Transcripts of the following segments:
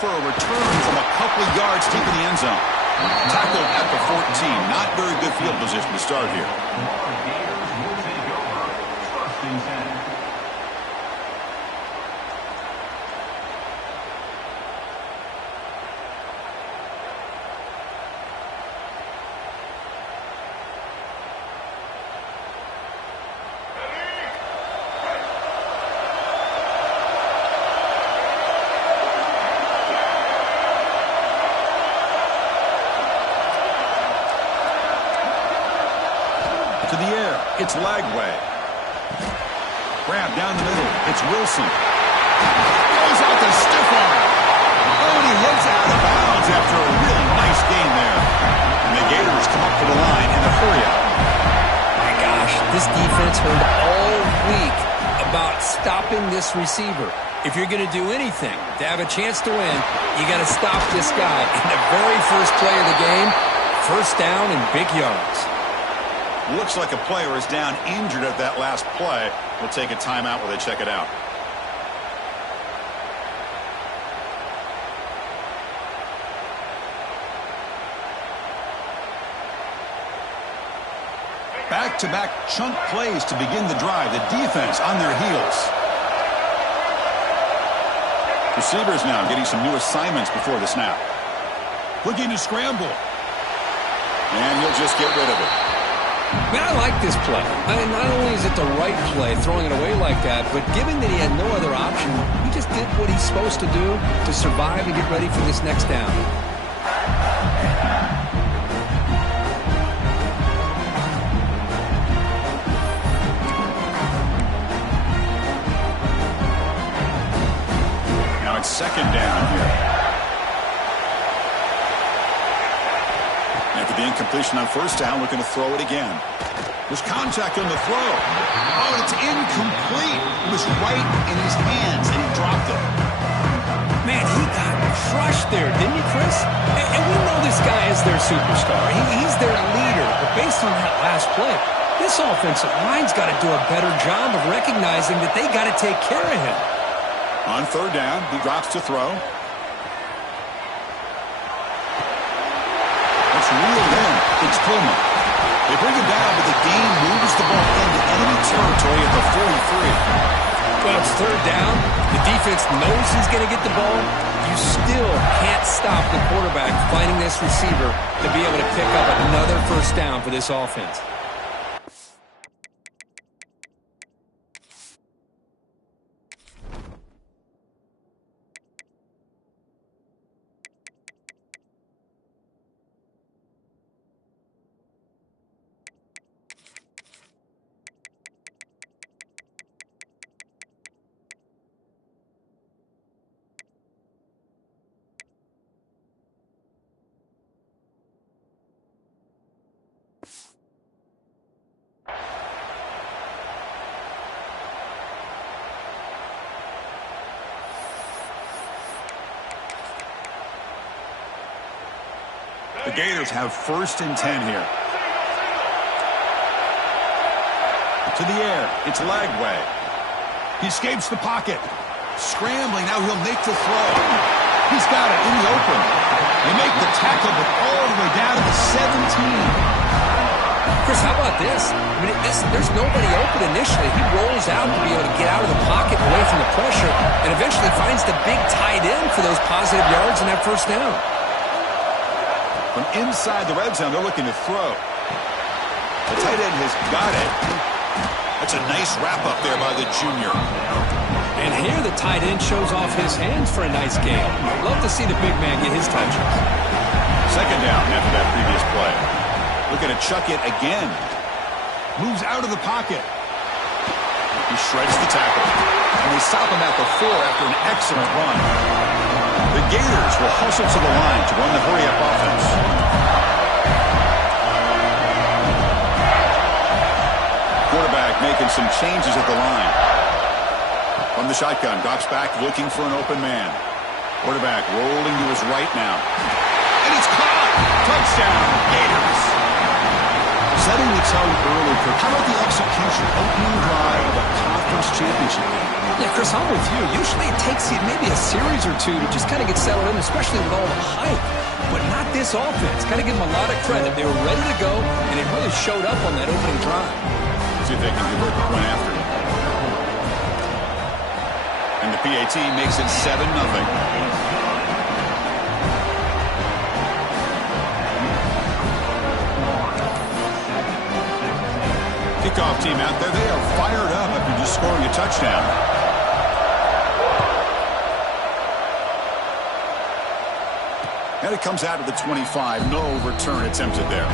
for a return from a couple of yards deep in the end zone. Tackled at the 14. Not very good field position to start here. To the air, it's Lagway. Grab down the middle, it's Wilson. Goes out the stiff arm. Oh, and he hits out of bounds after a really nice gain there. And the Gators come up to the line in a hurry-up. My gosh, this defense heard all week about stopping this receiver. If you're going to do anything to have a chance to win, you got to stop this guy. In the very first play of the game, first down and big yards. Looks like a player is down injured at that last play. We'll take a timeout while they check it out. Back-to-back chunk plays to begin the drive. The defense on their heels. Receivers now getting some new assignments before the snap. Looking to scramble. And he'll just get rid of it. Man, I like this play. Not only is it the right play, throwing it away like that, but given that he had no other option, he just did what he's supposed to do to survive and get ready for this next down. Now it's second down here. After the incompletion on first down, looking to throw it again. There's contact on the throw. Oh, it's incomplete. It was right in his hands, and he dropped it. Man, he got crushed there, didn't he, Chris? And we know this guy is their superstar. He's their leader. But based on that last play, this offensive line's got to do a better job of recognizing that they got to take care of him. On third down, he drops to throw. Reeled in. It's Pullman. They bring him down, but the game moves the ball into enemy territory at the 43. Well, it's third down. The defense knows he's going to get the ball. You still can't stop the quarterback finding this receiver to be able to pick up another first down for this offense. The Gators have first and 10 here. To the air, it's Lagway. He escapes the pocket. Scrambling, now he'll make the throw. He's got it in the open. They make the tackle, but all the way down to the 17. Chris, how about this? I mean, there's nobody open initially. He rolls out to be able to get out of the pocket away from the pressure and eventually finds the big tight end for those positive yards in that first down. From inside the red zone, they're looking to throw. The tight end has got it. That's a nice wrap-up there by the junior. And here the tight end shows off his hands for a nice gain. Love to see the big man get his touches. Second down after that previous play. Looking to chuck it again. Moves out of the pocket. He shreds the tackle. And they stop him at the 4 after an excellent run. The Gators will hustle to the line to run the hurry-up offense. Quarterback making some changes at the line. From the shotgun, drops back looking for an open man. Quarterback rolling to his right now. And it's caught! Touchdown, Gators! Setting the tone early, Kirk. How about the execution? Opening drive of a conference championship game. Yeah, Chris, I'm with you. Usually it takes you maybe a series or two to just kind of get settled in, especially with all the hype. But not this offense. Got to give them a lot of credit. They were ready to go, and it really showed up on that opening drive. See if they can convert the point after. And the PAT makes it 7-0. Kickoff team out there. They are fired up after just scoring a touchdown. And it comes out of the 25. No return attempted there.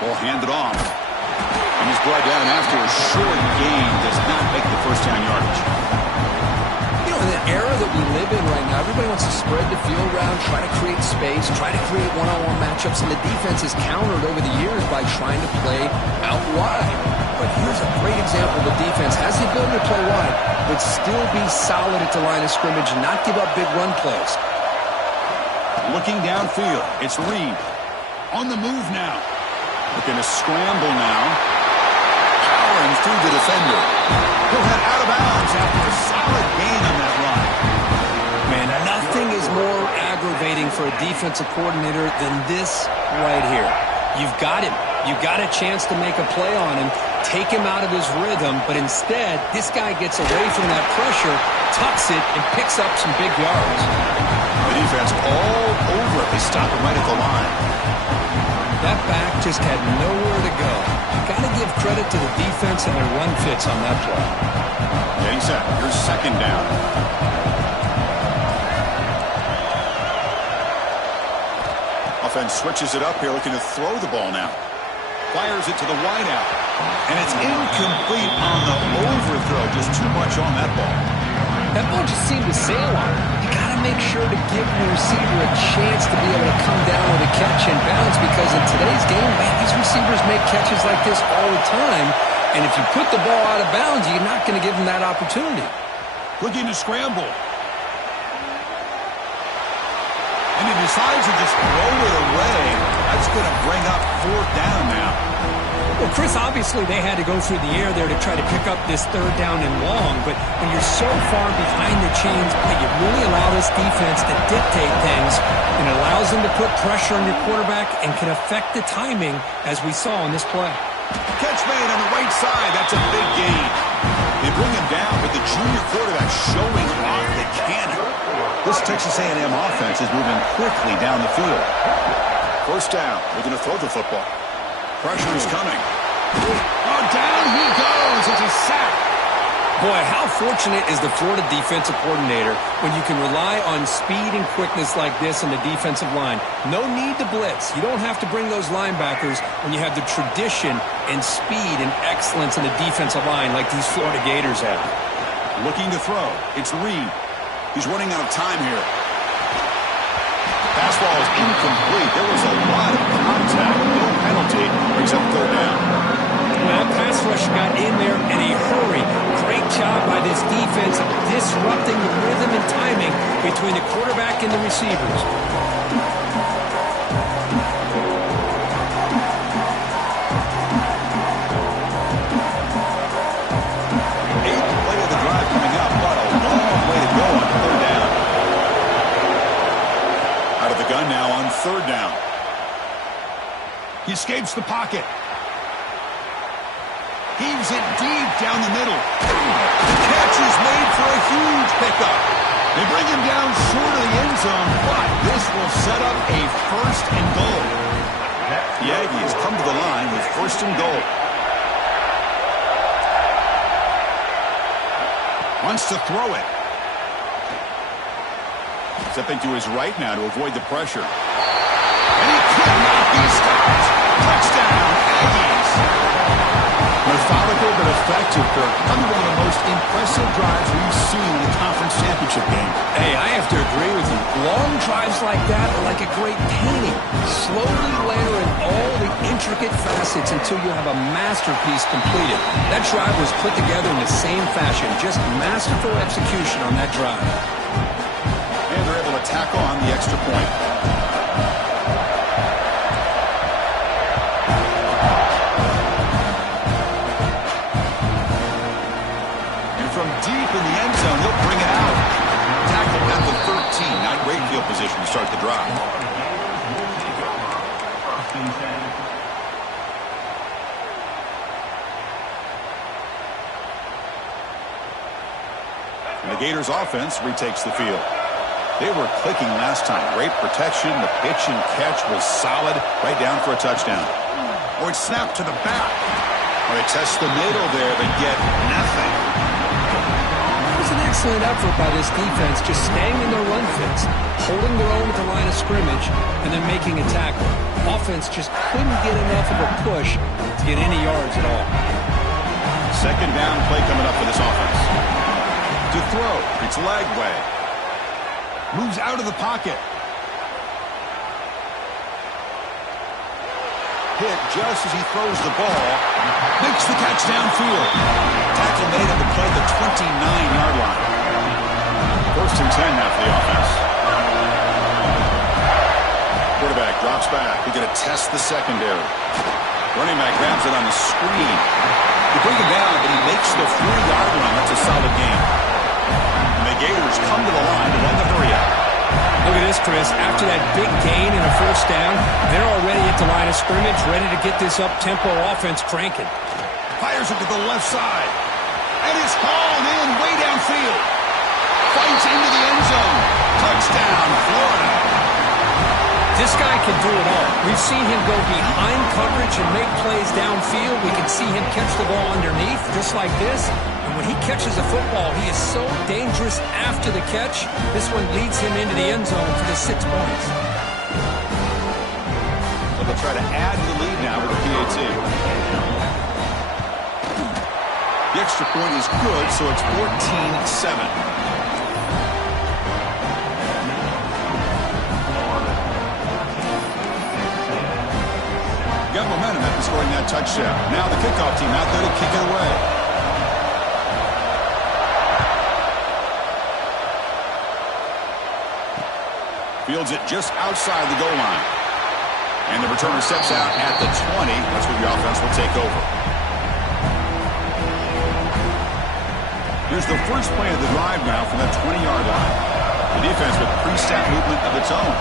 Ball handed off. And he's brought down after a short gain. Does not make the first down yardage. You know, in the era that we live in right now, everybody wants to spread the field around, try to create space, try to create one-on-one matchups, and the defense is countered over the years by trying to play out wide. But here's a great example. The defense has the ability to play wide, but still be solid at the line of scrimmage and not give up big run plays. Looking downfield, it's Reed. On the move now. Looking to scramble now. Powering through the defender. He'll head out of bounds after a solid gain on that run. Man, nothing is more aggravating for a defensive coordinator than this right here. You've got him. You've got a chance to make a play on him, take him out of his rhythm, but instead, this guy gets away from that pressure, tucks it, and picks up some big yards. The defense all over it. They stop him right at the line. That back just had nowhere to go. Got to give credit to the defense and their run fits on that play. Getting set. Here's second down. Offense switches it up here, looking to throw the ball now. Fires it to the wideout. And it's incomplete on the overthrow. Just too much on that ball. That ball just seemed to sail on him. You got to make sure to give your receiver a chance to be able to come down with a catch and bounce, because in today's game, man, these receivers make catches like this all the time. And if you put the ball out of bounds, you're not going to give them that opportunity. Looking to scramble. And he decides to just throw it away. That's going to bring up fourth down now. Well, Chris, obviously they had to go through the air there to try to pick up this third down and long, but when you're so far behind the chains, you really allow this defense to dictate things, and it allows them to put pressure on your quarterback and can affect the timing, as we saw in this play. Catch made on the right side. That's a big gain. They bring him down, but the junior quarterback showing off the cannon. This Texas A&M offense is moving quickly down the field. First down. They're going to throw the football. Pressure is coming. Oh, down he goes. It's a sack. Boy, how fortunate is the Florida defensive coordinator when you can rely on speed and quickness like this in the defensive line. No need to blitz. You don't have to bring those linebackers when you have the tradition and speed and excellence in the defensive line like these Florida Gators have. Looking to throw. It's Reed. He's running out of time here. Fastball is incomplete. There was a lot of contact. No penalty. Brings up third down. That pass rush got in there in a hurry. Great job by this defense disrupting the rhythm and timing between the quarterback and the receivers. Eighth play of the drive coming up, but a long way to go on third down. Out of the gun now on third down. He escapes the pocket. Heaves it deep down the middle. The catch is made for a huge pickup. They bring him down short of the end zone, but this will set up a first and goal. The Aggies come to the line with first and goal. Wants to throw it. Stepping to his right now to avoid the pressure. And he cannot be stopped. Touchdown, Aggies. Methodical but effective for probably one of the most impressive drives we've seen in the conference championship game. Hey, I have to agree with you. Long drives like that are like a great painting. Slowly layer in all the intricate facets until you have a masterpiece completed. That drive was put together in the same fashion. Just masterful execution on that drive. And they're able to tack on the extra point. From deep in the end zone, he'll bring it out. Tackled at the 13. Not great field position to start the drive. And the Gators offense retakes the field. They were clicking last time. Great protection. The pitch and catch was solid. Right down for a touchdown. Or it's snapped to the back. Or they test the middle there, but get nothing. An excellent effort by this defense, just staying in their run fits, holding their own at the line of scrimmage, and then making a tackle. Offense just couldn't get enough of a push to get any yards at all. Second down play coming up for this offense. To throw, it's leg way. Moves out of the pocket. Hit just as he throws the ball. Makes the catch downfield. Tackle made at the play at the 29-yard line. First and 10 now for the offense. Quarterback drops back. He's going to test the secondary. Running back grabs it on the screen. They bring him down, but he makes the 40-yard line. That's a solid game. And the Gators come to the line to run the hurry out. Look at this, Chris. After that big gain and a first down, they're already at the line of scrimmage, ready to get this up-tempo offense cranking. Fires it to the left side. And it's hauled in way downfield. Fights into the end zone. Touchdown, Florida. This guy can do it all. We've seen him go behind coverage and make plays downfield. We can see him catch the ball underneath, just like this. And when he catches a football, he is so dangerous after the catch. This one leads him into the end zone for the 6 points. So they'll try to add to the lead now with the PAT. The extra point is good, so it's 14-7. Got momentum after scoring that touchdown. Now the kickoff team out there to kick it away. Fields it just outside the goal line. And the returner steps out at the 20. That's where the offense will take over. Here's the first play of the drive now from that 20-yard line. The defense with pre-snap movement of its own.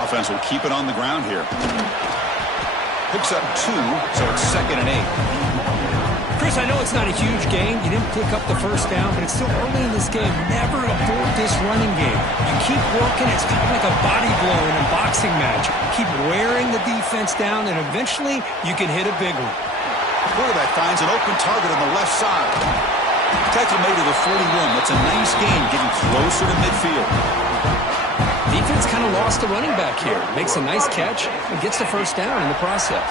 Offense will keep it on the ground here. Picks up 2, so it's 2nd and 8. Chris, I know it's not a huge gain. You didn't pick up the first down, but it's still early in this game. Never abort this running game. You keep working. It's kind of like a body blow in a boxing match. Keep wearing the defense down, and eventually you can hit a big one. Quarterback finds an open target on the left side. Tackle made to the 41. That's a nice gain, getting closer to midfield. Defense kind of lost the running back here. Makes a nice catch and gets the first down in the process.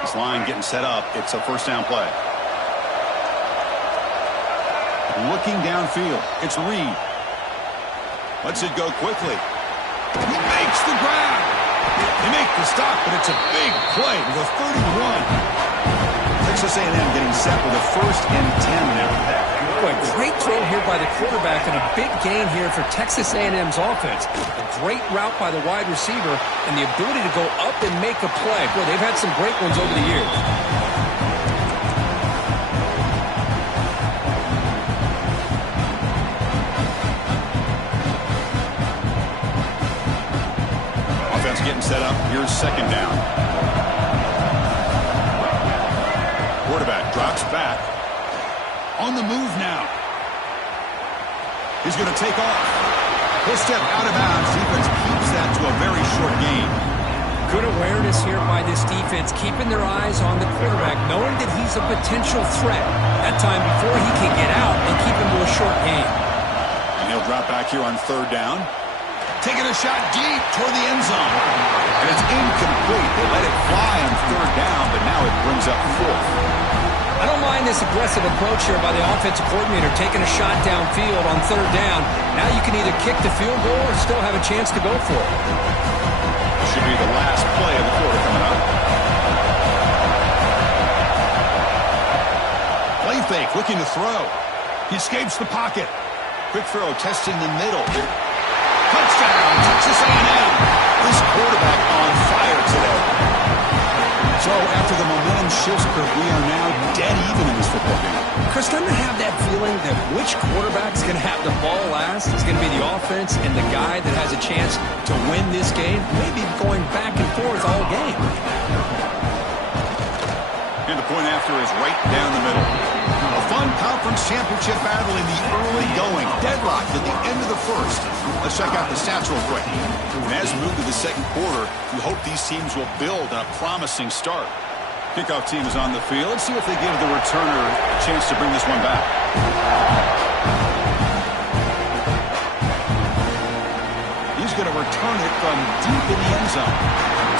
This line getting set up. It's a first down play. Looking downfield. It's Reed. Lets it go quickly. He makes the grab. They make the stop, but it's a big play to the 31. Texas A&M getting set with a 1st and 10 now. Boy, great throw here by the quarterback and a big gain here for Texas A&M's offense. A great route by the wide receiver and the ability to go up and make a play. Boy, they've had some great ones over the years. Offense getting set up. Here's 2nd down. Quarterback drops back. On the move now. He's going to take off. He'll step out of bounds. Defense keeps that to a very short gain. Good awareness here by this defense, keeping their eyes on the quarterback, knowing that he's a potential threat. That time before he can get out and keep him to a short game. And he'll drop back here on third down. Taking a shot deep toward the end zone. And it's incomplete. They let it fly on third down, but now it brings up fourth. I don't mind this aggressive approach here by the offensive coordinator, taking a shot downfield on third down. Now you can either kick the field goal or still have a chance to go for it. Should be the last play of the quarter coming up. Play fake, looking to throw. He escapes the pocket. Quick throw, testing the middle. Touchdown, Texas A&M. This quarterback on fire today. So after the momentum shifts, we are now dead even in this football game. Chris, doesn't I have that feeling that which quarterback's going to have the ball last is going to be the offense, and the guy that has a chance to win this game may be going back and forth all game. And the point after is right down the middle. A fun conference championship battle in the early going. Deadlocked at the end of the first. Let's check out the stats real quick. And as we move to the second quarter, we hope these teams will build on a promising start. Kickoff team is on the field. Let's see if they give the returner a chance to bring this one back. He's going to return it from deep in the end zone.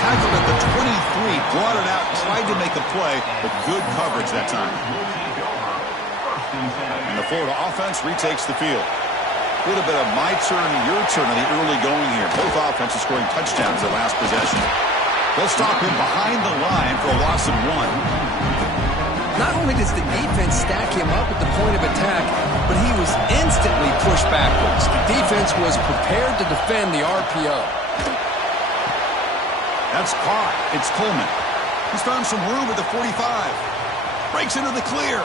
Tackled at the 23, brought it out, tried to make a play, but good coverage that time. And the Florida offense retakes the field. A little bit of my turn, your turn in the early going here. Both offenses scoring touchdowns their last possession. They'll stop him behind the line for a loss of 1. Not only does the defense stack him up at the point of attack, but he was instantly pushed backwards. The defense was prepared to defend the RPO. That's caught. It's Coleman. He's found some room at the 45. Breaks into the clear.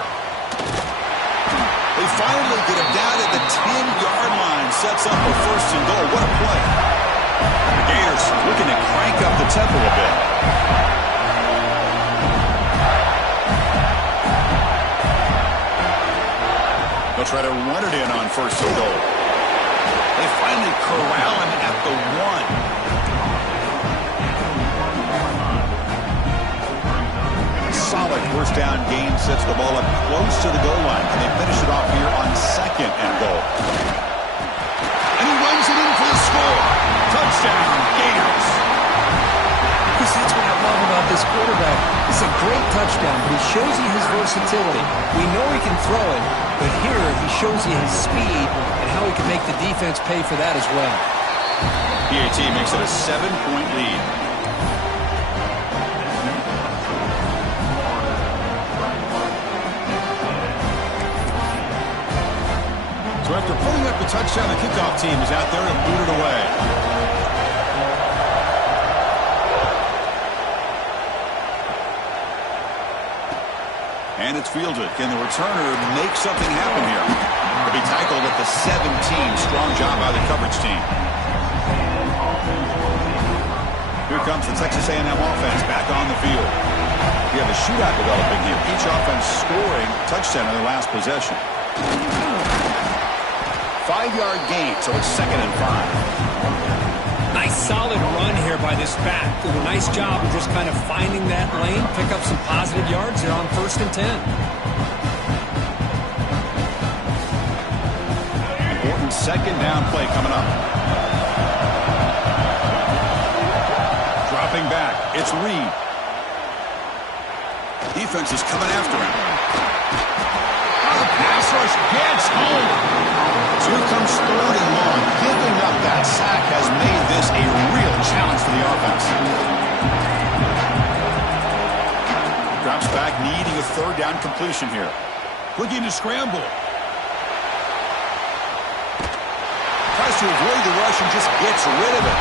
They finally get him down at the 10-yard line. Sets up a first and goal. What a play. The Gators looking to crank up the tempo a bit. They'll try to run it in on first and goal. They finally corral him at the 1. Solid first down gain, sets the ball up close to the goal line, and they finish it off here on second and goal. And he runs it in for the score. Touchdown, Gators. Chris, that's what I love about this quarterback. It's a great touchdown, but he shows you his versatility. We know he can throw it, but here he shows you his speed and how he can make the defense pay for that as well. PAT makes it a 7-point lead. So after putting up the touchdown, the kickoff team is out there to boot it away. And it's fielded. Can the returner make something happen here? He'll be tackled at the 17. Strong job by the coverage team. Here comes the Texas A&M offense back on the field. We have a shootout developing here. Each offense scoring a touchdown in their last possession. 5-yard gain, so it's 2nd and 5. Nice solid run here by this back. Did a nice job of just kind of finding that lane, pick up some positive yards here on 1st and 10. Important second down play coming up. Dropping back, it's Reed. Defense is coming after him. Oh, the pass rush gets home. So here comes 3rd and long. Giving up that sack has made this a real challenge for the offense. Drops back, needing a 3rd down completion here. Looking to scramble. Tries to avoid the rush and just gets rid of it.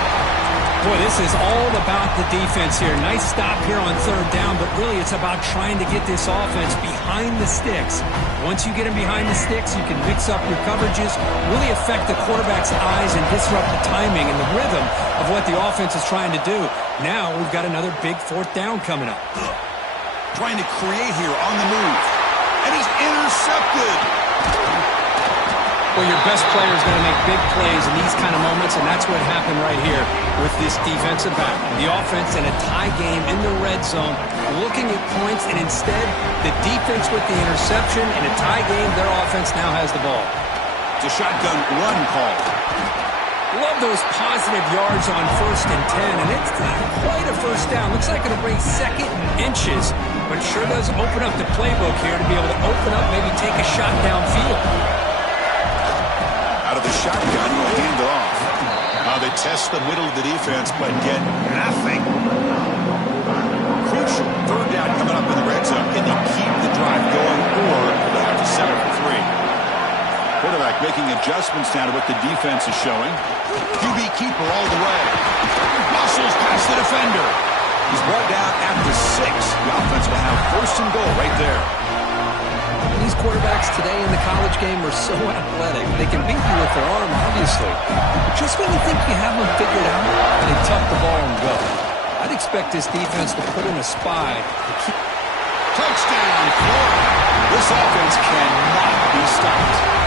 Boy, this is all about the defense here. Nice stop here on 3rd down, but really it's about trying to get this offense behind the sticks. Once you get them behind the sticks, you can mix up your coverages, really affect the quarterback's eyes and disrupt the timing and the rhythm of what the offense is trying to do. Now we've got another big 4th down coming up. Trying to create here on the move. And he's intercepted. Well, your best player is going to make big plays in these kind of moments, and that's what happened right here with this defensive back. The offense in a tie game in the red zone, looking at points, and instead, the defense with the interception. In a tie game, their offense now has the ball. It's a shotgun run call. Love those positive yards on 1st and 10, and it's quite a first down. Looks like it'll bring 2nd and inches, but it sure does open up the playbook here to be able to open up, maybe take a shot downfield. Out of the shotgun, he'll hand it off. Now they test the middle of the defense, but get nothing. Crucial 3rd down coming up in the red zone. Can they keep the drive going, or they'll have to settle for 3? Quarterback making adjustments now to what the defense is showing. QB keeper all the way. Muscles past the defender. He's brought down at the 6. The offense will have 1st and goal right there. These quarterbacks today in the college game are so athletic. They can beat you with their arm, obviously. Just when you think you have them figured out, they tuck the ball and go. I'd expect this defense to put in a spy. Touchdown, Florida. This offense cannot be stopped.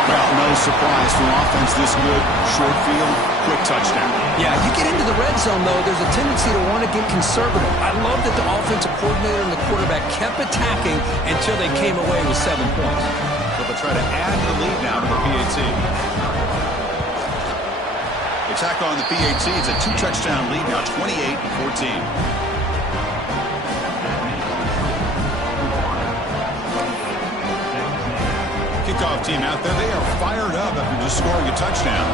Well, no surprise for an offense this good. Short field, quick touchdown. Yeah, you get into the red zone, though, there's a tendency to want to get conservative. I love that the offensive coordinator and the quarterback kept attacking until they came away with 7 points. So they'll try to add the lead now to the PAT. They tack on the PAT. It's a 2-touchdown lead now, 28-14. Kickoff team out there. They are fired up after just scoring a touchdown.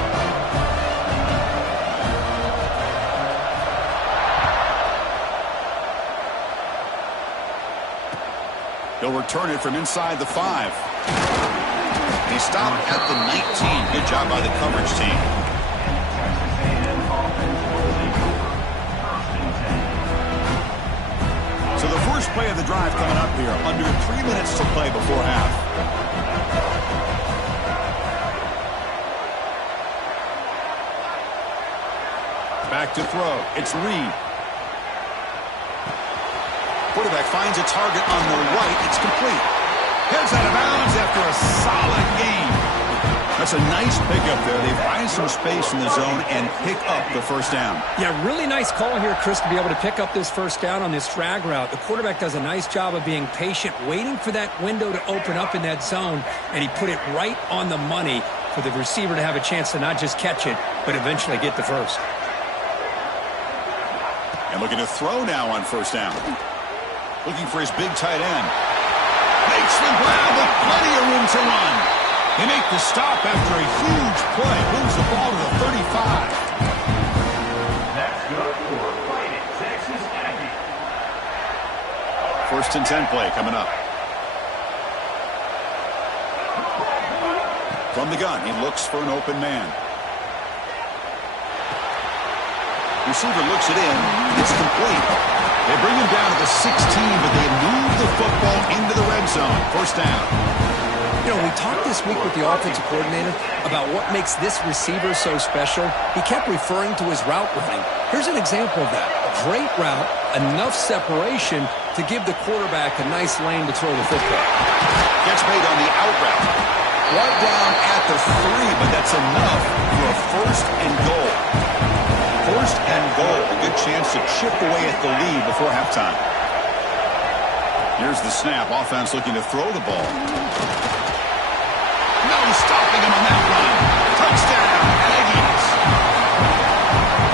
They'll return it from inside the 5. He stopped at the 19. Good job by the coverage team. So the first play of the drive coming up here. Under 3 minutes to play before half. Back to throw. It's Reed. Quarterback finds a target on the right. It's complete. Heads out of bounds after a solid game. That's a nice pickup there. They find some space in the zone and pick up the 1st down. Yeah, really nice call here, Chris, to be able to pick up this 1st down on this drag route. The quarterback does a nice job of being patient, waiting for that window to open up in that zone, and he put it right on the money for the receiver to have a chance to not just catch it, but eventually get the 1st. And looking to throw now on 1st down. Looking for his big tight end. Makes the grab with plenty of room to run. They make the stop after a huge play. Moves the ball to the 35. That's good for Fighting Texas Aggie. 1st and 10 play coming up. From the gun, he looks for an open man. Receiver looks it in. It's complete. They bring him down to the 16, but they move the football into the red zone. 1st down. You know, we talked this week with the offensive coordinator about what makes this receiver so special. He kept referring to his route running. Here's an example of that. A great route, enough separation to give the quarterback a nice lane to throw the football. Gets made on the out route. Brought down at the 3, but that's enough for a 1st and goal. 1st and goal. A good chance to chip away at the lead before halftime. Here's the snap. Offense looking to throw the ball. No stopping him on that run. Touchdown, Aggies.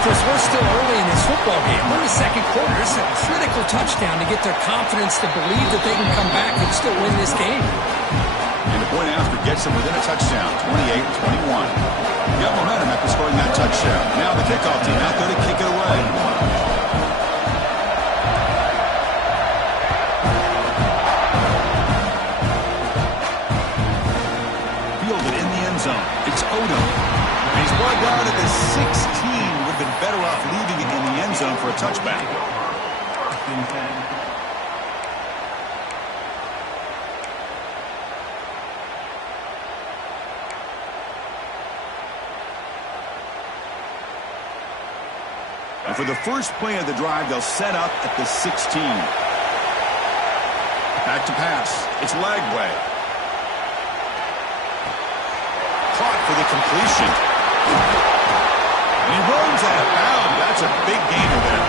Chris, we're still early in this football game. We're in the 2nd quarter. It's a critical touchdown to get their confidence to believe that they can come back and still win this game. And the point after gets them within a touchdown, 28-21. Got momentum after scoring that touchdown. Now the kickoff team out there to kick it away. Fielded in the end zone. It's Odom. He's brought down at the 16. Would have been better off leaving it in the end zone for a touchback. And for the first play of the drive, they'll set up at the 16. Back to pass. It's Lagway. for the completion. And he runs out of bounds. That's a big gainer there.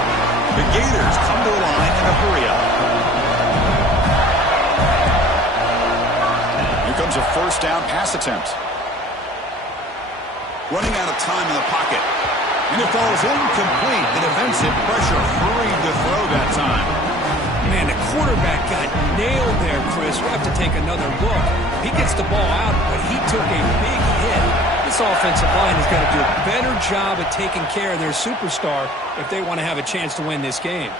The Gators come to the line in a hurry-up. Here comes a first down pass attempt. Running out of time in the pocket. And it falls incomplete. The defensive pressure hurried to throw that time. Man, the quarterback got nailed there, Chris. We have to take another look. He gets the ball out, but he took a big hit. This offensive line has got to do a better job at taking care of their superstar if they want to have a chance to win this game.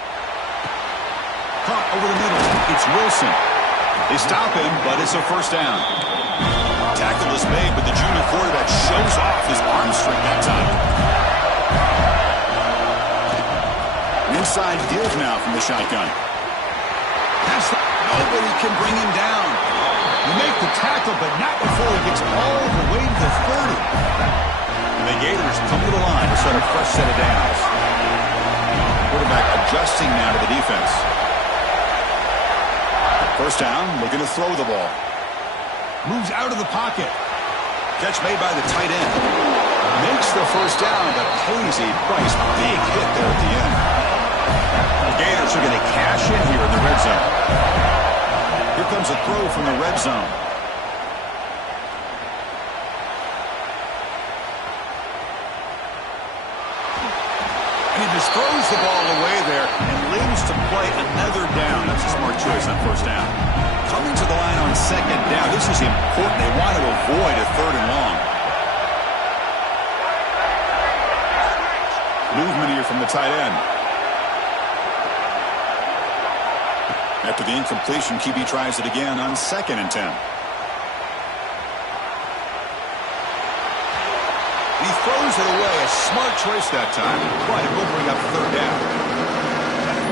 Caught over the middle. It's Wilson. They stop him, but it's a first down. Tackle is made, but the junior quarterback shows off his arm strength that time. Inside deals now from the shotgun. Nobody can bring him down. You make the tackle, but not before he gets all the way to the 30. And the Gators come to the line to start a fresh set of downs. Quarterback adjusting now to the defense. First down, looking to throw the ball. Moves out of the pocket. Catch made by the tight end. Makes the first down, but pays a price. Big hit there at the end. The Gators are going to cash in here in the red zone. Here comes a throw from the red zone. And he just throws the ball away there and leaves to play another down. That's a smart choice on first down. Coming to the line on second down. This is important. They want to avoid a third and long. Movement here from the tight end. After the incompletion, QB tries it again on 2nd and 10. He throws it away. A smart choice that time, but it will bring up third down.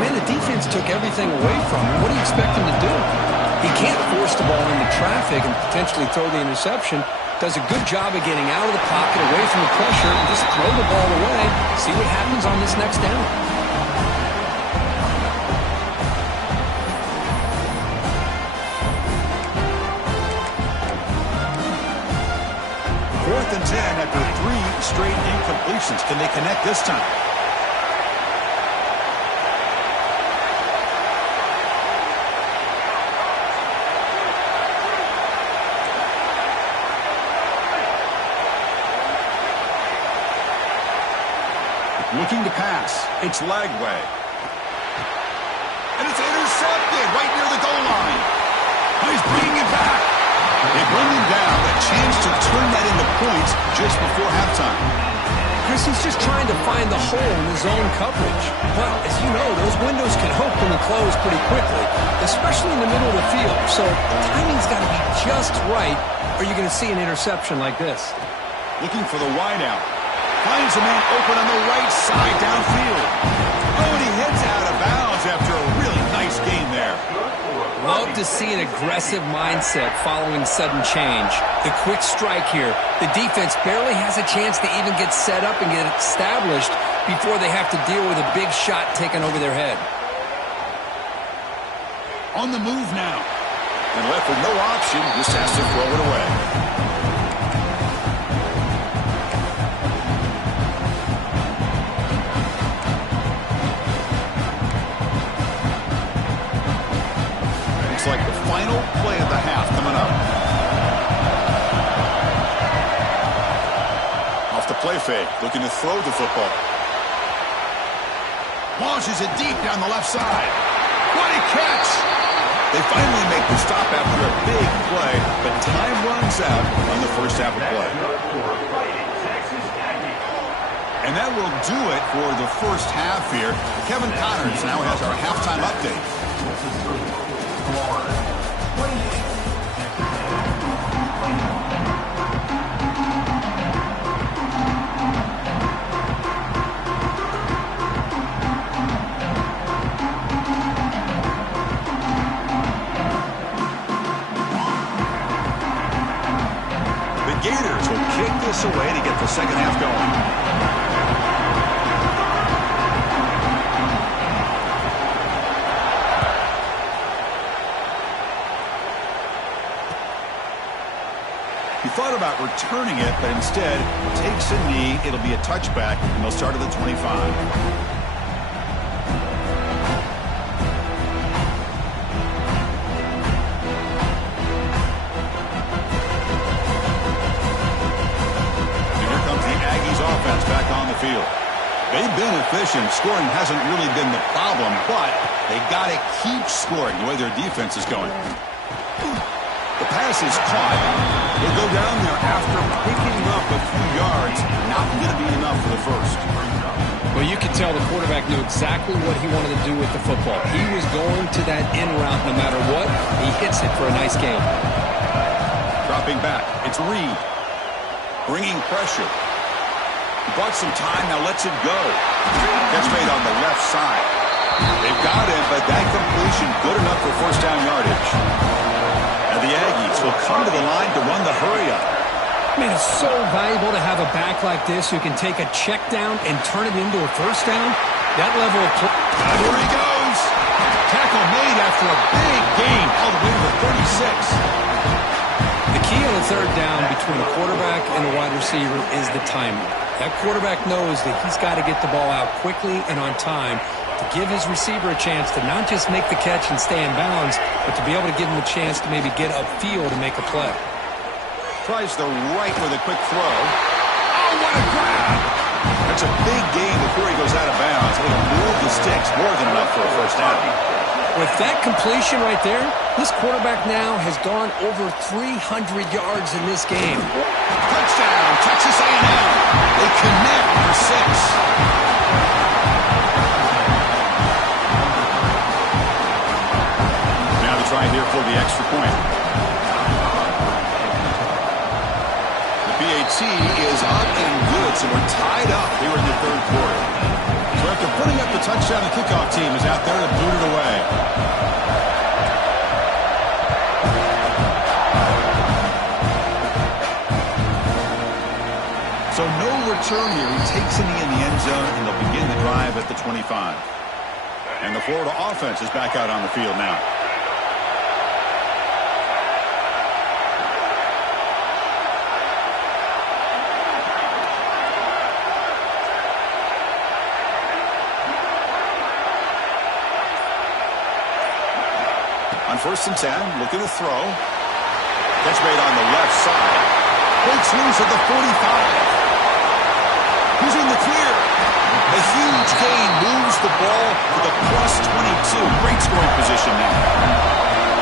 Man, the defense took everything away from him. What do you expect him to do? He can't force the ball into traffic and potentially throw the interception. Does a good job of getting out of the pocket, away from the pressure, and just throw the ball away. See what happens on this next down. 4th and 10 after 3 straight incompletions. Can they connect this time? Looking to pass. It's Lagway. And it's intercepted right near the goal line. Oh, he's bringing it back. They bring him down. A chance to turn that into points just before halftime. Chris, he's just trying to find the hole in his own coverage. Well, as you know, those windows can open and close pretty quickly, especially in the middle of the field. So timing's got to be just right, or you're going to see an interception like this. Looking for the wideout. Finds a man open on the right side downfield. Oh, and he heads out of bounds after a really nice game there. Love to see an aggressive mindset following sudden change. The quick strike here. The defense barely has a chance to even get set up and get established before they have to deal with a big shot taken over their head. On the move now. And left with no option, just has to throw it away. Like the final play of the half coming up. Off the play fake, looking to throw the football. Launches it deep down the left side. What a catch! They finally make the stop after a big play, but time runs out on the first half of play. And that will do it for the first half here. Kevin Connors now has our halftime update. The Gators will kick this away to get the second half going. He thought thought about returning it, but instead takes a knee. It'll be a touchback, and they'll start at the 25. Offense back on the field. They've been efficient. Scoring hasn't really been the problem, but they got to keep scoring the way their defense is going. The pass is caught. They'll go down there after picking up a few yards. Not going to be enough for the first. Well, you can tell the quarterback knew exactly what he wanted to do with the football. He was going to that in route no matter what. He hits it for a nice gain. Dropping back. It's Reed. Bringing pressure. He bought some time, now lets it go. Catch made on the left side. They've got him, but that completion good enough for first down yardage. And the Aggies will come to the line to run the hurry-up. Man, it's so valuable to have a back like this who can take a check down and turn it into a first down. That level of play. Here he goes. Tackle made after a big gain all the way to the 36. The key on a third down between a quarterback and a wide receiver is the timing. That quarterback knows that he's got to get the ball out quickly and on time to give his receiver a chance to not just make the catch and stay in bounds, but to be able to give him a chance to maybe get upfield and make a play. Tries the right with a quick throw. Oh, what a grab! That's a big gain before he goes out of bounds. He'll move the sticks more than enough for a first down. With that completion right there, this quarterback now has gone over 300 yards in this game. Touchdown, Texas A&M. They connect for 6. Now to try here for the extra point. The PAT is up and good, so we're tied up here in the third quarter. So after putting up the touchdown, the kickoff team is out there to boot it away. So no return here. He takes a knee in the end zone, and they'll begin the drive at the 25. And the Florida offense is back out on the field now. On 1st and 10, looking to throw. Catch made on the left side. Breaks loose at the 45. He's in the clear. A huge gain moves the ball to the +22. Great scoring position now.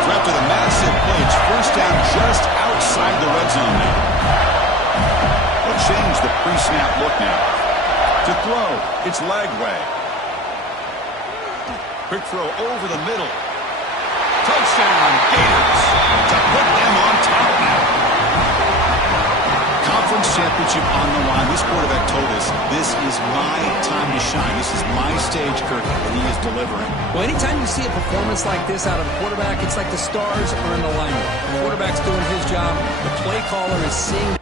So after the massive play, it's first down just outside the red zone now. They'll change the pre-snap look now. To throw, it's Lagway. Quick throw over the middle. Touchdown, Gators, to put them on top now. Conference championship on the line. This quarterback told us, this is my time to shine. This is my stage, Kirk, and he is delivering. Well, anytime you see a performance like this out of a quarterback, it's like the stars are in alignment. The quarterback's doing his job. The play caller is seeing.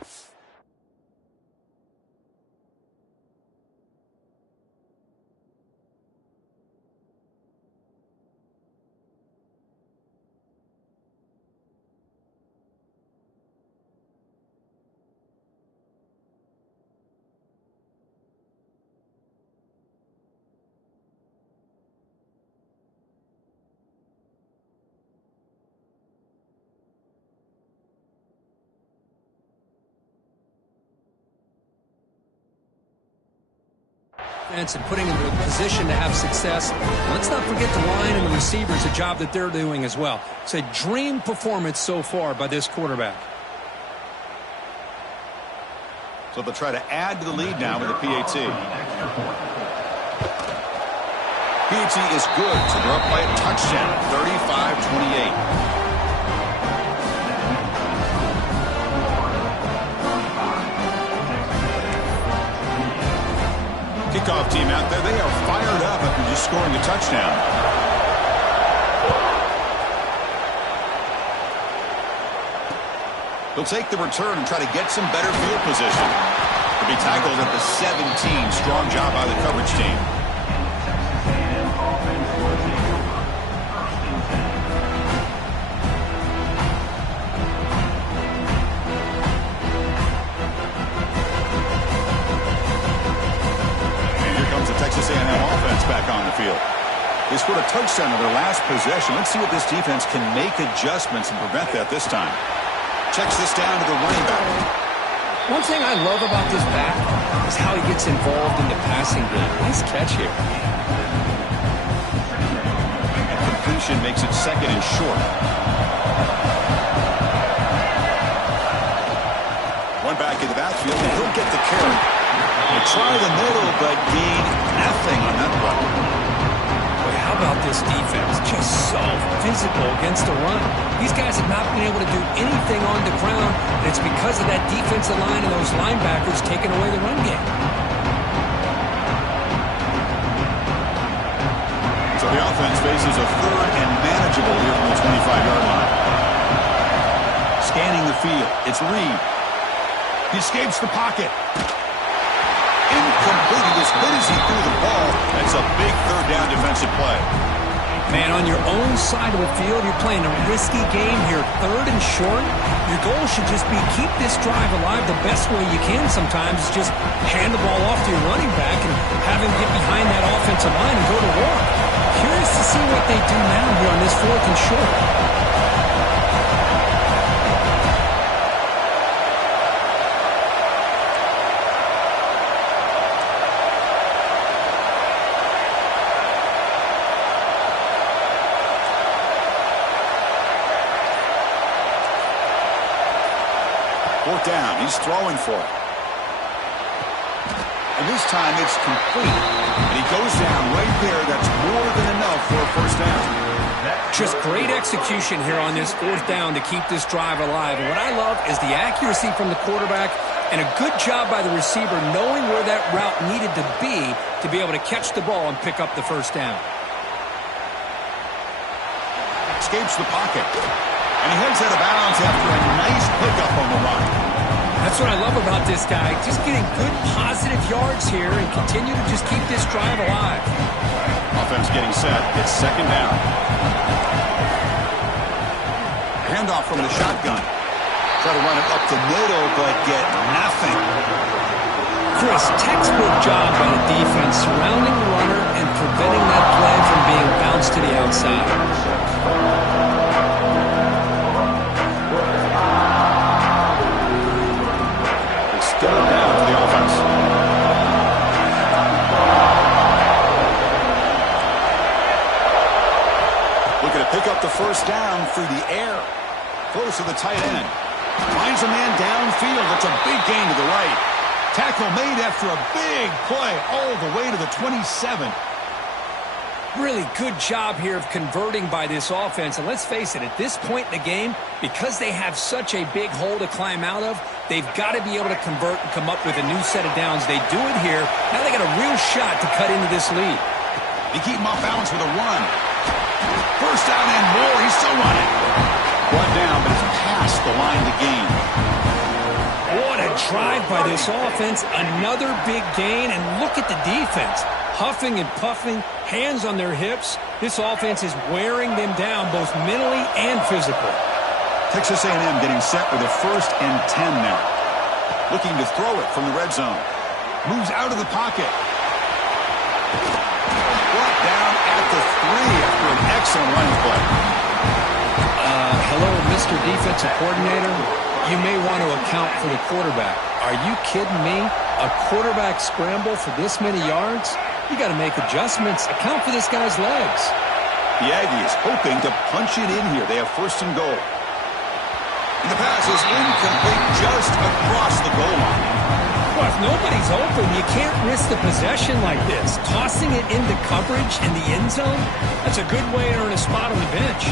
And putting them in a position to have success. Let's not forget the line and the receivers, a job that they're doing as well. It's a dream performance so far by this quarterback. So they'll try to add to the lead now with the PAT. PAT is good, so they're up by a touchdown, 35-28. Kickoff team out there, they are fired up after just scoring a touchdown. They'll take the return and try to get some better field position. They'll be tackled at the 17. Strong job by the coverage team. Texas A&M offense back on the field. They scored a touchdown on their last possession. Let's see if this defense can make adjustments and prevent that this time. Checks this down to the running back. One thing I love about this back is how he gets involved in the passing game. Nice catch here. And completion makes it second and short. One back in the backfield, and he'll get the carry. They try the middle, but gain nothing on that play. Boy, how about this defense? Just so physical against the run. These guys have not been able to do anything on the ground, and it's because of that defensive line and those linebackers taking away the run game. So the offense faces a third and manageable here from the 25-yard line. Scanning the field, it's Reed. He escapes the pocket. Incomplete. He was hit as he threw the ball. That's a big third down defensive play. Man, on your own side of the field, you're playing a risky game here. Third and short. Your goal should just be keep this drive alive the best way you can sometimes. Is just hand the ball off to your running back and have him get behind that offensive line and go to work. Curious to see what they do now here on this fourth and short. Fourth down. He's throwing for it. And this time it's complete. And he goes down right there. That's more than enough for a first down. Just great execution here on this fourth down to keep this drive alive. And what I love is the accuracy from the quarterback and a good job by the receiver knowing where that route needed to be able to catch the ball and pick up the first down. Escapes the pocket. And he heads out of bounds after a nice pickup on the run. That's what I love about this guy. Just getting good positive yards here and continue to just keep this drive alive. Offense getting set. It's second down. Handoff from the shotgun. Try to run it up the middle, but get nothing. Chris, textbook job by the defense surrounding the runner and preventing that play from being bounced to the outside. Third down for the offense. Looking to pick up the first down through the air. Close to the tight end. Finds a man downfield. It's a big gain to the right. Tackle made after a big play all the way to the 27. Really good job here of converting by this offense. And let's face it, at this point in the game, because they have such a big hole to climb out of, they've got to be able to convert and come up with a new set of downs. They do it here. Now they got a real shot to cut into this lead. They keep him off balance with a run. First down and more. He's still running. One down, but it's past the line to gain. What a drive by this offense. Another big gain. And look at the defense. Huffing and puffing, hands on their hips. This offense is wearing them down both mentally and physically. Texas A&M getting set with a 1st and 10 now. Looking to throw it from the red zone. Moves out of the pocket. Brought down at the 3 after an excellent running play. Hello, Mr. Defensive Coordinator. You may want to account for the quarterback. Are you kidding me? A quarterback scramble for this many yards? You got to make adjustments. Account for this guy's legs. The Aggies hoping to punch it in here. They have 1st and goal. And the pass is incomplete just across the goal line. Well, if nobody's open, you can't risk the possession like this. Tossing it into coverage in the end zone, that's a good way to earn a spot on the bench.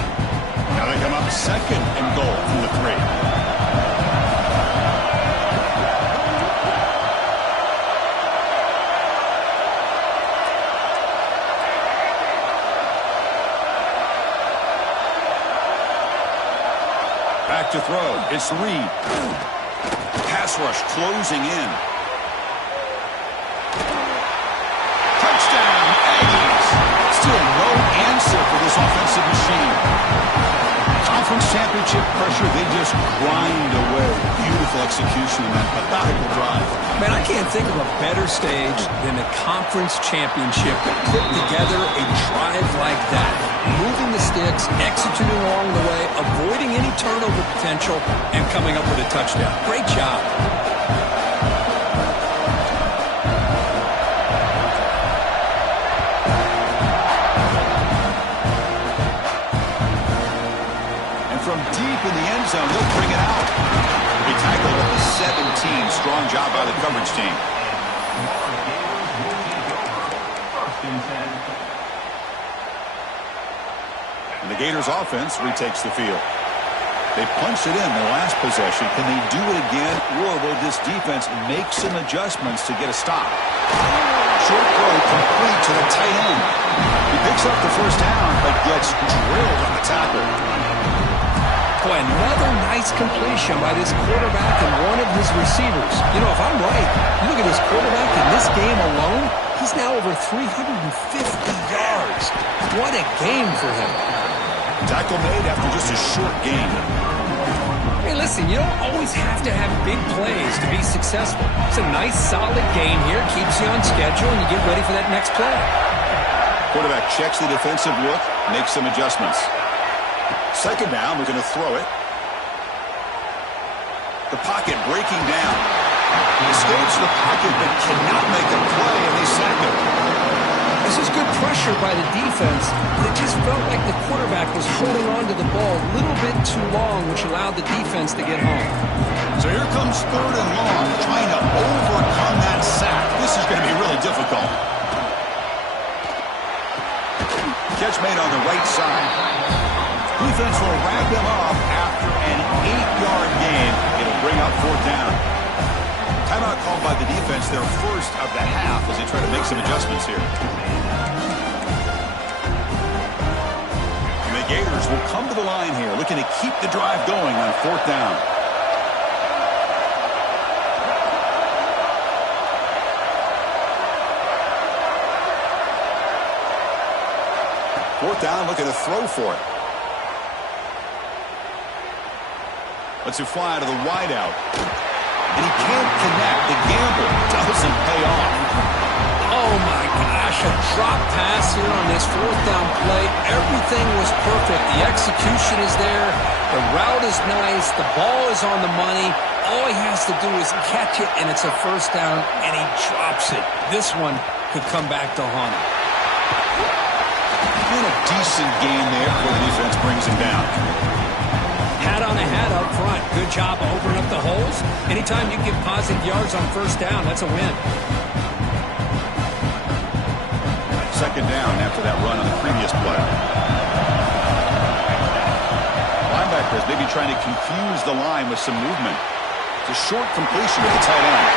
Now they come up 2nd and goal from the 3. Back to throw. It's Reed. Pass rush closing in. Touchdown, Aggies. Still no answer for this offensive machine. Conference championship pressure, they just grind away. Beautiful. Beautiful execution in that methodical drive. Man, I can't think of a better stage than a conference championship to put together a drive like that. Moving the sticks, executing along the way, avoiding any turnover potential, and coming up with a touchdown. Great job. From deep in the end zone, they'll bring it out. They tackled at the 17. Strong job by the coverage team. And the Gators offense retakes the field. They punched it in their last possession. Can they do it again, or will this defense make some adjustments to get a stop? Short throw complete to the tight end. He picks up the first down, but gets drilled on the tackle. Boy, another nice completion by this quarterback and one of his receivers. You know, if I'm right, you look at his quarterback in this game alone, he's now over 350 yards. What a game for him. Tackle made after just a short game. Hey, listen, you don't always have to have big plays to be successful. It's a nice, solid game here. Keeps you on schedule, and you get ready for that next play. Quarterback checks the defensive look, makes some adjustments. Second down, we're going to throw it. The pocket breaking down. He escapes the pocket but cannot make a play, and they sack him. This is good pressure by the defense. It just felt like the quarterback was holding on to the ball a little bit too long, which allowed the defense to get home. So here comes third and long, trying to overcome that sack. This is going to be really difficult. Catch made on the right side. Defense will wrap him up after an 8-yard gain. It'll bring up fourth down. Timeout called by the defense, their first of the half, as they try to make some adjustments here. And the Gators will come to the line here, looking to keep the drive going on fourth down. Fourth down, looking to throw for it. Lets it fly to the wideout. And he can't connect. The gamble doesn't pay off. Oh, my gosh. A drop pass here on this fourth down play. Everything was perfect. The execution is there. The route is nice. The ball is on the money. All he has to do is catch it, and it's a first down, and he drops it. This one could come back to haunt him. And a decent gain there before the defense brings him down. Hat on a hat up front. Good job of opening up the holes. Anytime you get positive yards on first down, that's a win. Second down after that run on the previous play. Linebackers maybe trying to confuse the line with some movement. It's a short completion to the tight end.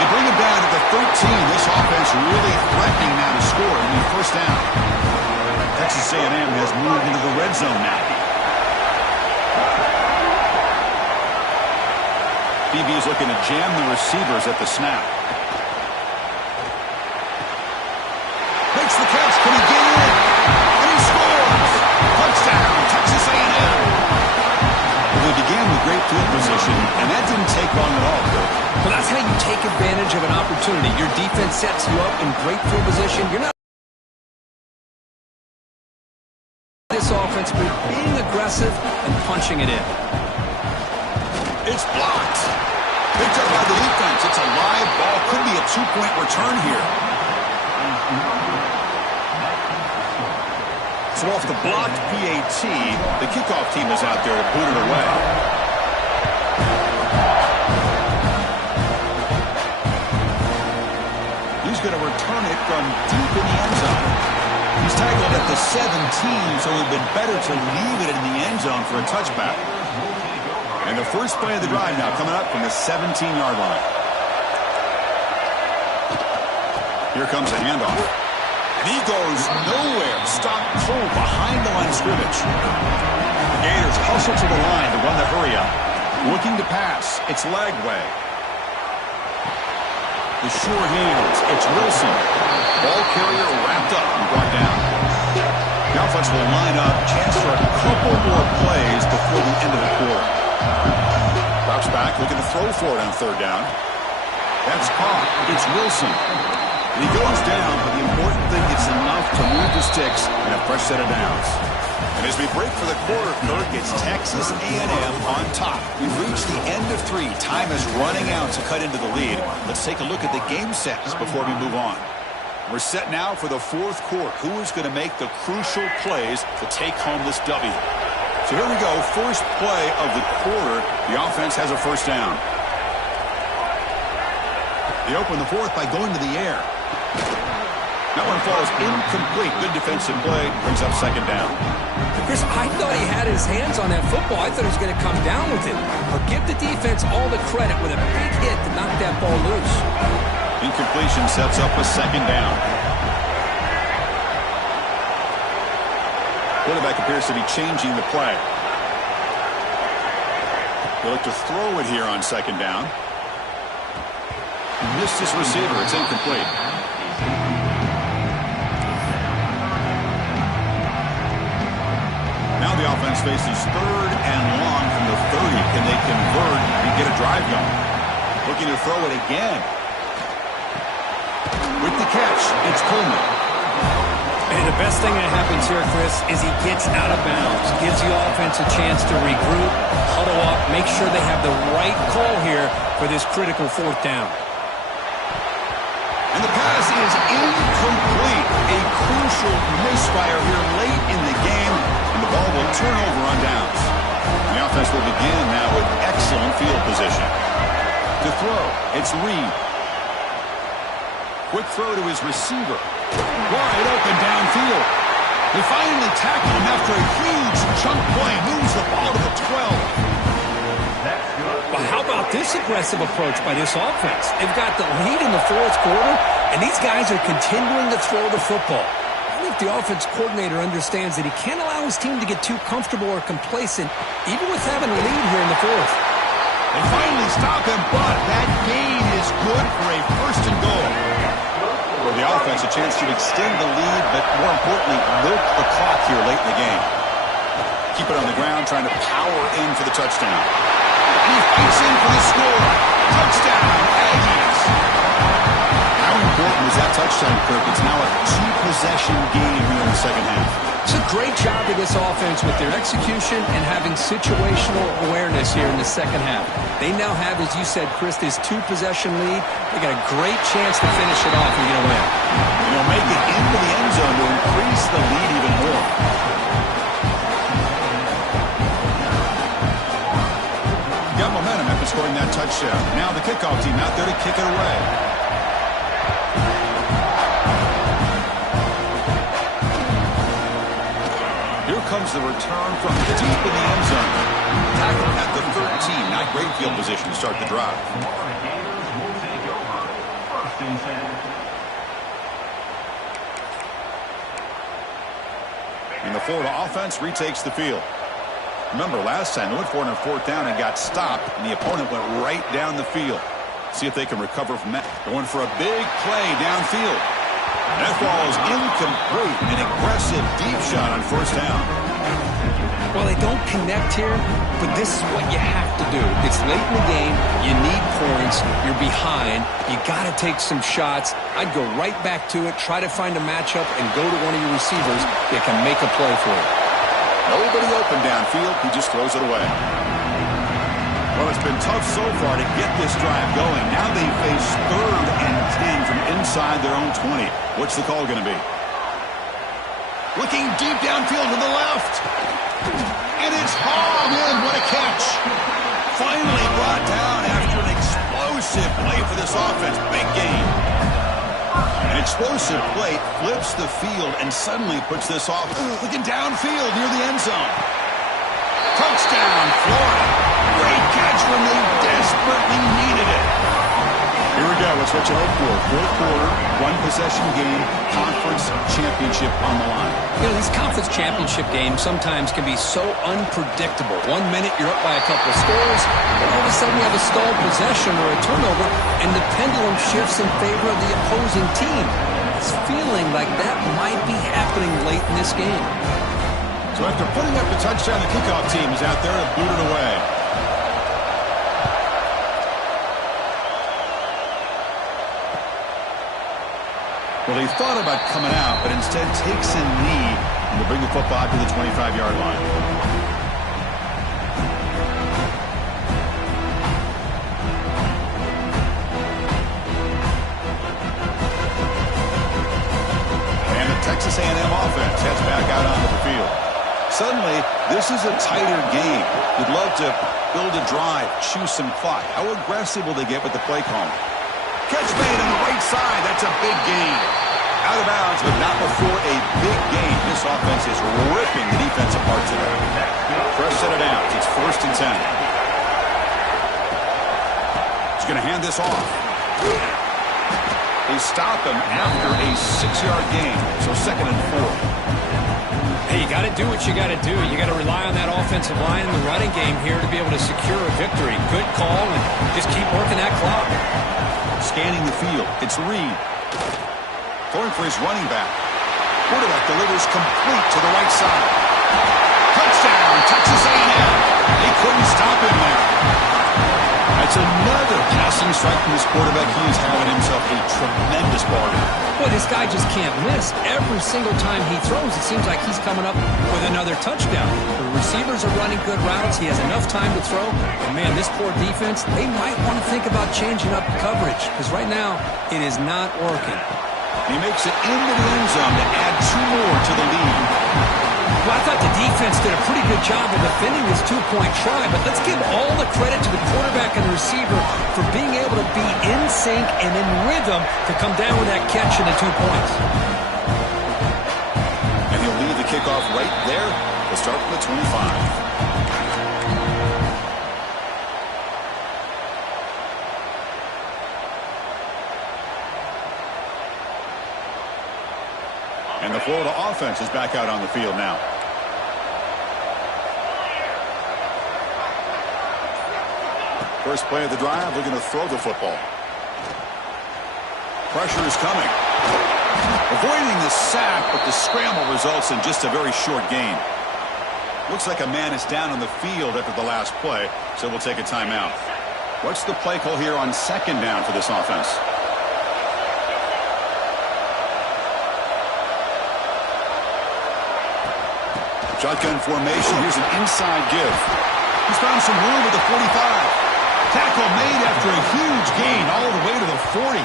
They bring him down at the 13. This offense really threatening now to score in the first down. Texas A&M has moved into the red zone now. BB is looking to jam the receivers at the snap. Makes the catch. Can he get in? And he scores! Touchdown, Texas A&M. They began with great field position, and that didn't take long at all, Kirk. Well, that's how you take advantage of an opportunity. Your defense sets you up in great field position. You're not this offense, but being aggressive and punching it in. It's blocked. Picked up by the defense. It's a live ball. Could be a two-point return here. So off the blocked PAT, the kickoff team is out there to boot it away. He's going to return it from deep in the end zone. He's tackled at the 17, so it would have been better to leave it in the end zone for a touchback. And the first play of the drive now coming up from the 17-yard line. Here comes a handoff. And he goes nowhere. Stopped cold behind the line of scrimmage. The Gators hustle to the line to run the hurry up. Looking to pass. It's Lagway. The sure hands. It's Wilson. Ball carrier wrapped up and brought down. The offense will line up. Chance for a couple more plays before the end of the quarter. About Drops back, looking to throw for it on third down. That's caught. It's Wilson. He goes down, but the important thing is enough to move the sticks and a fresh set of downs. And as we break for the quarter, Kirk, it's Texas A&M on top. We've reached the end of 3. Time is running out to cut into the lead. Let's take a look at the game sets before we move on. We're set now for the fourth quarter. Who is going to make the crucial plays to take home this W? So here we go. First play of the quarter. The offense has a first down. They open the fourth by going to the air. That one falls incomplete. Good defensive play. Brings up second down. Chris, I thought he had his hands on that football. I thought he was going to come down with it. But give the defense all the credit with a big hit to knock that ball loose. Incompletion sets up a second down. Quarterback appears to be changing the play. They look to throw it here on second down. Missed his receiver. It's incomplete. Now the offense faces third and long from the 30. Can they convert and get a drive going? Looking to throw it again. With the catch, it's Pullman. And the best thing that happens here, Chris, is he gets out of bounds. Gives the offense a chance to regroup, huddle up, make sure they have the right call here for this critical fourth down. And the pass is incomplete. A crucial misfire here late in the game, and the ball will turn over on downs. The offense will begin now with excellent field position. To throw, it's Reed. Quick throw to his receiver. Wide open downfield. They finally tackle him after a huge chunk play. Moves the ball to the 12. Well, how about this aggressive approach by this offense? They've got the lead in the fourth quarter, and these guys are continuing to throw the football. I think the offense coordinator understands that he can't allow his team to get too comfortable or complacent, even with having a lead here in the fourth. They finally stop him, but that gain is good for a first and goal. For the offense, a chance to extend the lead, but more importantly, milk the clock here late in the game. Keep it on the ground, trying to power in for the touchdown. And he fights in for the score. Touchdown, Aggies. How important was that touchdown, Kirk? It's now a 2-possession game here in the second half. It's a great job of this offense with their execution and having situational awareness here in the second half. They now have, as you said, Chris, this 2-possession lead. They got a great chance to finish it off and get a win. Make it into the end zone to increase the lead even more. Got momentum after scoring that touchdown. Now the kickoff team out there to kick it away. Here comes the return from deep in the end zone. Tackle at the 13. Not great field position to start the drive. And the Florida offense retakes the field. Remember, last time they went for it on fourth down and got stopped, and the opponent went right down the field. See if they can recover from that. Going for a big play downfield. That ball is incomplete. An aggressive deep shot on first down. Well, they don't connect here, but this is what you have to do. It's late in the game. You need points. You're behind. You got to take some shots. I'd go right back to it, try to find a matchup, and go to one of your receivers that can make a play for you. Nobody open downfield. He just throws it away. Well, it's been tough so far to get this drive going. Now they face 3rd and 10 from inside their own 20. What's the call going to be? Looking deep downfield to the left. And it's hauled in. What a catch. Finally brought down after an explosive play for this offense. Big game. An explosive play flips the field and suddenly puts this off. Looking downfield near the end zone. Touchdown, Florida. Great catch when they desperately needed it. Here we go. Let's what you hope for. Fourth quarter, 1-possession game, conference championship on the line. You know, these conference championship games sometimes can be so unpredictable. 1 minute you're up by a couple of scores, but all of a sudden you have a stalled possession or a turnover, and the pendulum shifts in favor of the opposing team. It's feeling like that might be happening late in this game. So after putting up the touchdown, the kickoff team is out there and boot it away. Well, he thought about coming out, but instead takes a knee and will bring the football to the 25-yard line. And the Texas A&M offense heads back out onto the field. Suddenly, this is a tighter game. You'd love to build a drive, choose some clock. How aggressive will they get with the play call? Catch made on the right side. That's a big gain. Out of bounds, but not before a big gain. This offense is ripping the defense apart today. Fresh set of downs. It's 1st and 10. He's going to hand this off. They stop him after a 6-yard gain. So 2nd and 4. Hey, you got to do what you got to do. You got to rely on that offensive line in the running game here to be able to secure a victory. Good call, and just keep working that clock. Scanning the field. It's Reed. Throwing for his running back. Quarterback delivers complete to the right side. Touchdown, Texas A&M. They couldn't stop him there. That's another passing strike from this quarterback. He is having himself a tremendous ball game. Boy, this guy just can't miss. Every single time he throws, it seems like he's coming up with another touchdown. The receivers are running good routes. He has enough time to throw. And, man, this poor defense, they might want to think about changing up coverage because right now it is not working. He makes it into the end zone to add 2 more to the lead. Well, I thought the defense did a pretty good job of defending this 2-point try, but let's give all the credit to the quarterback and the receiver for being able to be in sync and in rhythm to come down with that catch and the 2 points. And he'll leave the kickoff right there. We'll start from the 25. And the Florida offense is back out on the field now. First play of the drive, looking to throw the football. Pressure is coming. Avoiding the sack, but the scramble results in just a very short gain. Looks like a man is down on the field after the last play, so we'll take a timeout. What's the play call here on 2nd down for this offense? Shotgun formation. Here's an inside give. He's found some room at the 45. Tackle made after a huge gain all the way to the 40.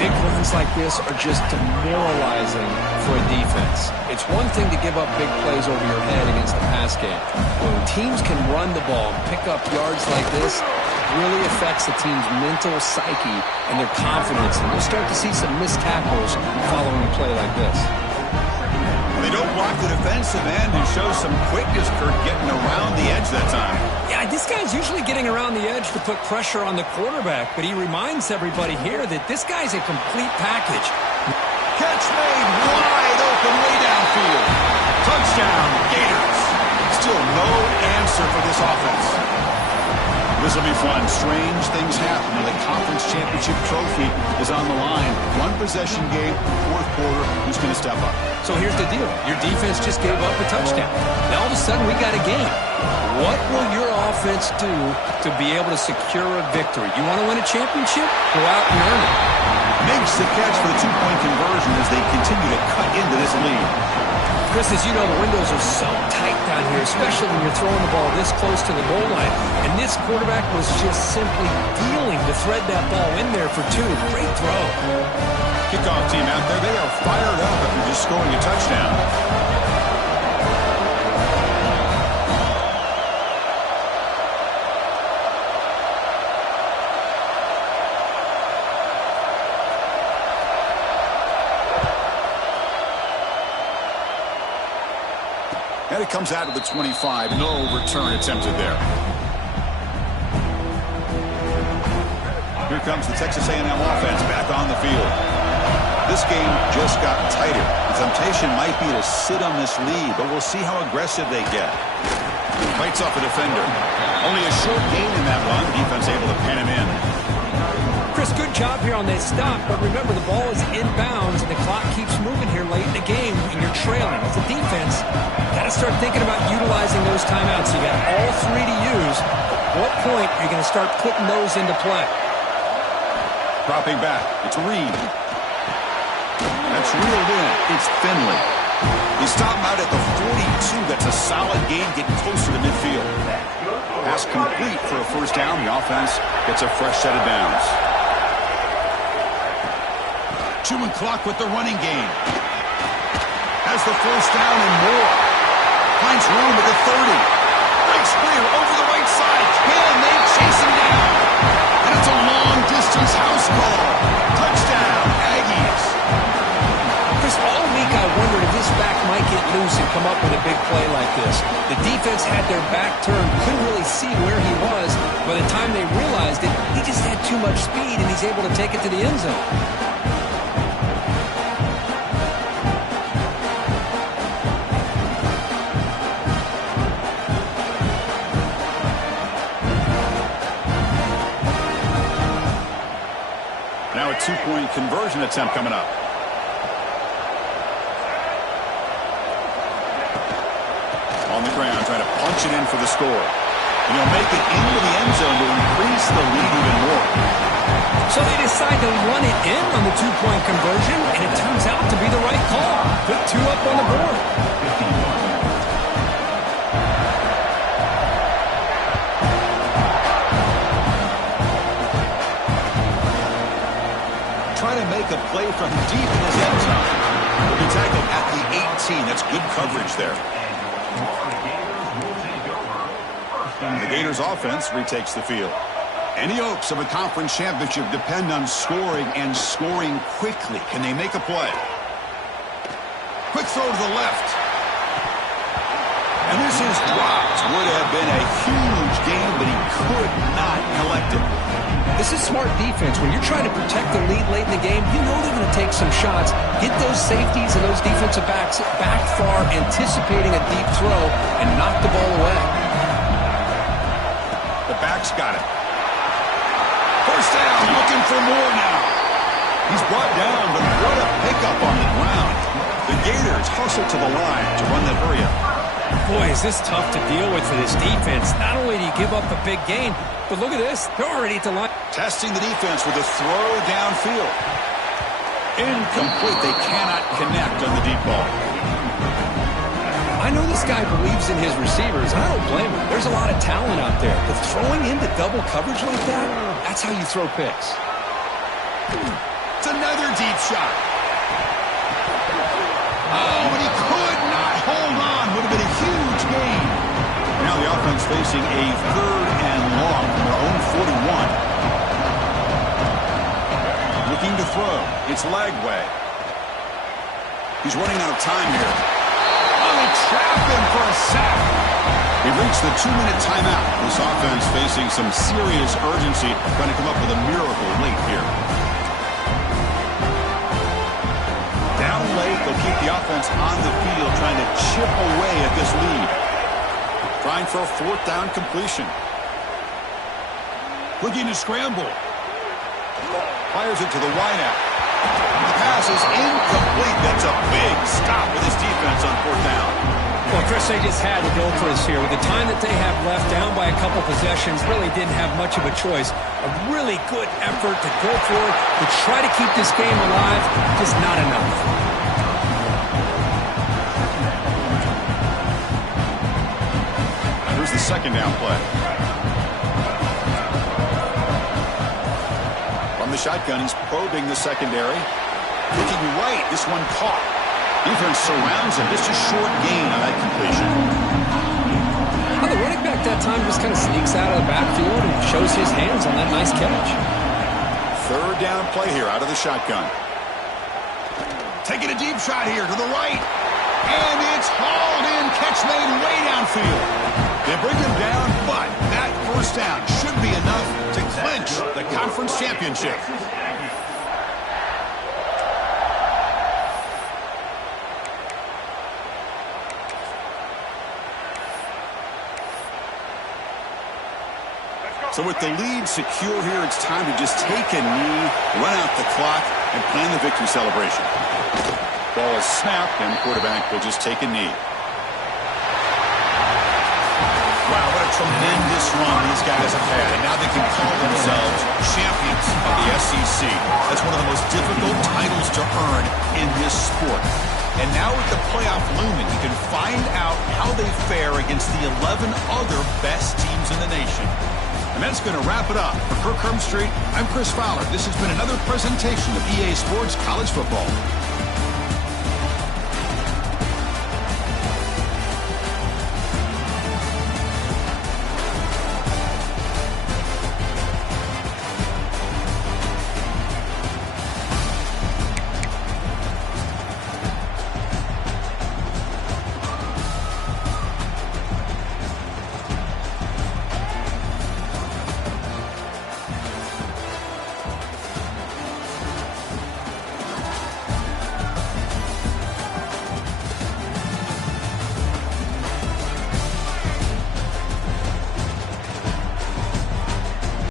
Big runs like this are just demoralizing for a defense. It's one thing to give up big plays over your head against the pass game. When teams can run the ball and pick up yards like this, it really affects the team's mental psyche and their confidence. And you'll start to see some missed tackles following a play like this. They don't block the defensive end and show some quickness for getting around the edge that time. Yeah, this guy's usually getting around the edge to put pressure on the quarterback, but he reminds everybody here that this guy's a complete package. Catch made wide open way downfield. Touchdown, Gators. Still no answer for this offense. This will be fun. Strange things happen when the conference championship trophy is on the line. One possession game, 4th quarter. Who's going to step up? So here's the deal. Your defense just gave up a touchdown. Now all of a sudden we got a game. What will your offense do to be able to secure a victory? You want to win a championship? Go out and earn it. Makes the catch for the 2-point conversion as they continue to cut into this lead. Chris, as you know, the windows are so tight down here, especially when you're throwing the ball this close to the goal line. And this quarterback was just simply dealing to thread that ball in there for 2. Great throw. Kickoff team out there, they are fired up after just scoring a touchdown. And it comes out of the 25. No return attempted there. Here comes the Texas A&M offense back on the field. This game just got tighter. The temptation might be to sit on this lead, but we'll see how aggressive they get. Fights off a defender. Only a short gain in that one. Defense able to pen him in. Chris, good job here on that stop, but remember the ball is inbounds and the clock keeps moving here late in the game and you're trailing. As a defense, got to start thinking about utilizing those timeouts. You got all 3 to use. At what point are you going to start putting those into play? Dropping back, it's Reed. That's reeled in. It's Finley. He stopped him out at the 42. That's a solid gain, getting closer to midfield. Pass complete for a first down. The offense gets a fresh set of downs. Chewing clock with the running game. Has the first down and more. Finds room at the 30. Breaks clear over the right side. Can they chase him down? And it's a long-distance house call. Touchdown, Aggies. Chris, all week I wondered if this back might get loose and come up with a big play like this. The defense had their back turned, couldn't really see where he was. By the time they realized it, he just had too much speed, and he's able to take it to the end zone. Now a two-point conversion attempt coming up. On the ground, trying to punch it in for the score. And he'll make it into the end zone to increase the lead even more. So they decide to run it in on the two-point conversion, and it turns out to be the right call. Put two up on the board. Trying to make a play from deep in his end zone. He'll be tackled at the 18. That's good coverage there. The Gators offense retakes the field. Any hopes of a conference championship depend on scoring and scoring quickly. Can they make a play? Quick throw to the left. And this is dropped. Would have been a huge gain, but he could not collect it. This is smart defense. When you're trying to protect the lead late in the game, you know they're going to take some shots, get those safeties and those defensive backs back far, anticipating a deep throw, and knock the ball away. The back's got it. First down, looking for more now. He's brought down, but what a pickup on the ground. The Gators hustle to the line to run that hurry up. Boy, is this tough to deal with for this defense. Not only do you give up a big gain, but look at this. They're already at the line. Testing the defense with a throw downfield. Incomplete. They cannot connect on the deep ball. I know this guy believes in his receivers, and I don't blame him. There's a lot of talent out there. But throwing into double coverage like that, that's how you throw picks. It's another deep shot. Oh, but he could not hold on. Would have been a huge gain. Now the offense facing a third and long from their own 41. Looking to throw. It's Lagway. He's running out of time here. Oh, they trap him for a sack. We've reached the 2-minute timeout. This offense facing some serious urgency, trying to come up with a miracle late here. Down late, they'll keep the offense on the field, trying to chip away at this lead. Trying for a fourth down completion. Looking to scramble. Fires it to the wideout. The pass is incomplete. That's a big stop with his defense on fourth down. Well, Chris, they just had to go for this here. With the time that they have left, down by a couple possessions, really didn't have much of a choice. A really good effort to go for it, to try to keep this game alive, just not enough. Here's the second down play. From the shotgun, he's probing the secondary. Looking right, this one caught. Defense surrounds him. Just a short gain on that completion. Well, the running back that time just kind of sneaks out of the backfield and shows his hands on that nice catch. Third down play here out of the shotgun. Taking a deep shot here to the right. And it's hauled in. Catch made way downfield. They bring him down, but that first down should be enough to clinch the conference championship. So with the lead secure here, it's time to just take a knee, run out the clock, and plan the victory celebration. Ball is snapped, and the quarterback will just take a knee. Wow, what a tremendous run these guys have had, and now they can call themselves champions of the SEC. That's one of the most difficult titles to earn in this sport. And now with the playoff looming, you can find out how they fare against the 11 other best teams in the nation. And that's going to wrap it up. For Kirk Street, I'm Chris Fowler. This has been another presentation of EA Sports College Football.